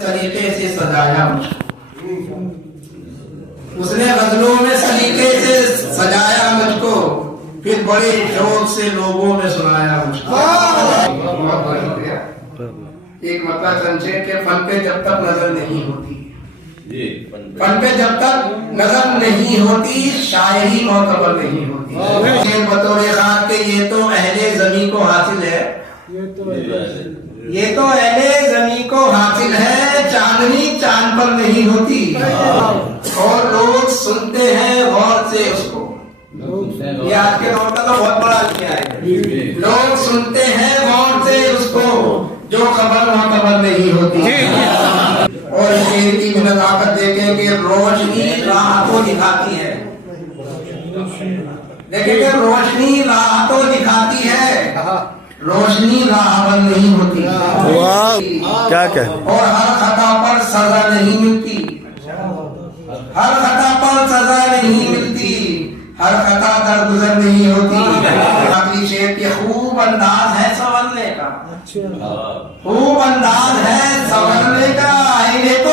سلیقے سے سجایا اس نے غزلوں میں سلیقے سے سجایا مجھ کو، پھر بڑے شوق سے لوگوں میں سنایا مجھ کو۔ ایک مطلب سمجھے کہ فن پہ جب تک نظر نہیں ہوتی، فن پہ جب تک نظر نہیں ہوتی شاعری معتبر نہیں ہوتی۔ بطور خاک کے یہ تو اہل زمین کو حاصل ہے، یہ تو اہل زمین کو حاصل ہے، چاندنی چاند پر نہیں ہوتی، اور لوگ سنتے ہیں غور سے اس کو۔ یہ آج کے دور کا تو بہت بڑا کیا ہے، لوگ سنتے ہیں غور سے اس کو جو خبر معتبر نہیں ہوتی۔ اور شعر کی نزاکت دیکھیں کہ روشنی راہ کو دکھاتی ہے، دیکھیں کہ روشنی راہ کو دکھاتی ہے، روشنی راہ بند نہیں ہوتی، کیا کہ اور ہر خطا پر سزا نہیں ملتی، ہر خطا پر سزا نہیں ملتی، ہر خطا درگزر نہیں ہوتی۔ آخری شعر کے خوب انداز ہے سنورنے کا، خوب انداز ہے سنورنے کا، انہیں تو